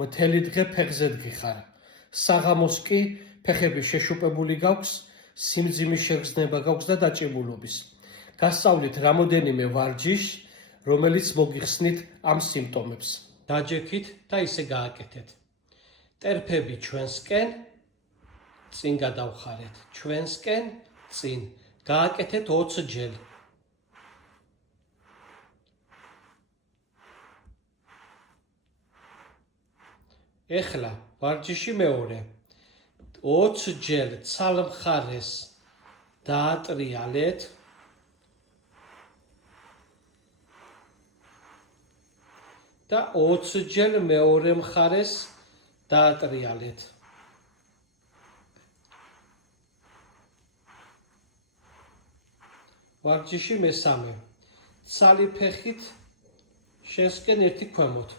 მთელი დღე ფეხზე დგიხარ. საღამოს კი ფეხები შეშუპებული გაქვს, სიმძიმის შეგრძნება გაქვს და დაჭიმულობის. გასწავლით რამოდენიმე ვარჯიშს, რომელიც მოგიხსნით ამ სიმპტომებს. დაჯექით და ისე გააკეთეთ. ტერფები ჩვენსკენ, წინ გადავხარეთ. ჩვენსკენ, წინ. გააკეთეთ 20 ჯერ. ეხლა ვარჯიში მეორე. 20 ჯერ ცალ მხარეს დაატრიალეთ. და 20 ჯერ მეორე მხარეს დაატრიალეთ. ვარჯიში მესამე. ცალი ფეხით შენსკენ ერთი ქვემოთ.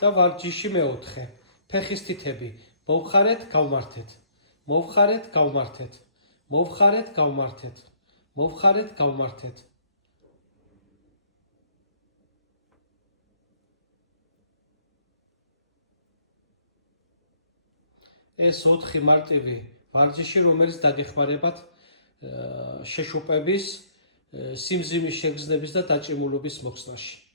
და ვარჯიში მეოთხე. ფეხის თითები მოვხარეთ, გავმართეთ. მოვხარეთ, გავმართეთ. მოვხარეთ, გავმართეთ. მოვხარეთ, გავმართეთ. ეს 4 მარტივი ვარჯიში, რომელიც დაგეხმარებათ შეშუპების, სიმძიმის შეგრძნების და დაჭიმულობის მოხსნაში.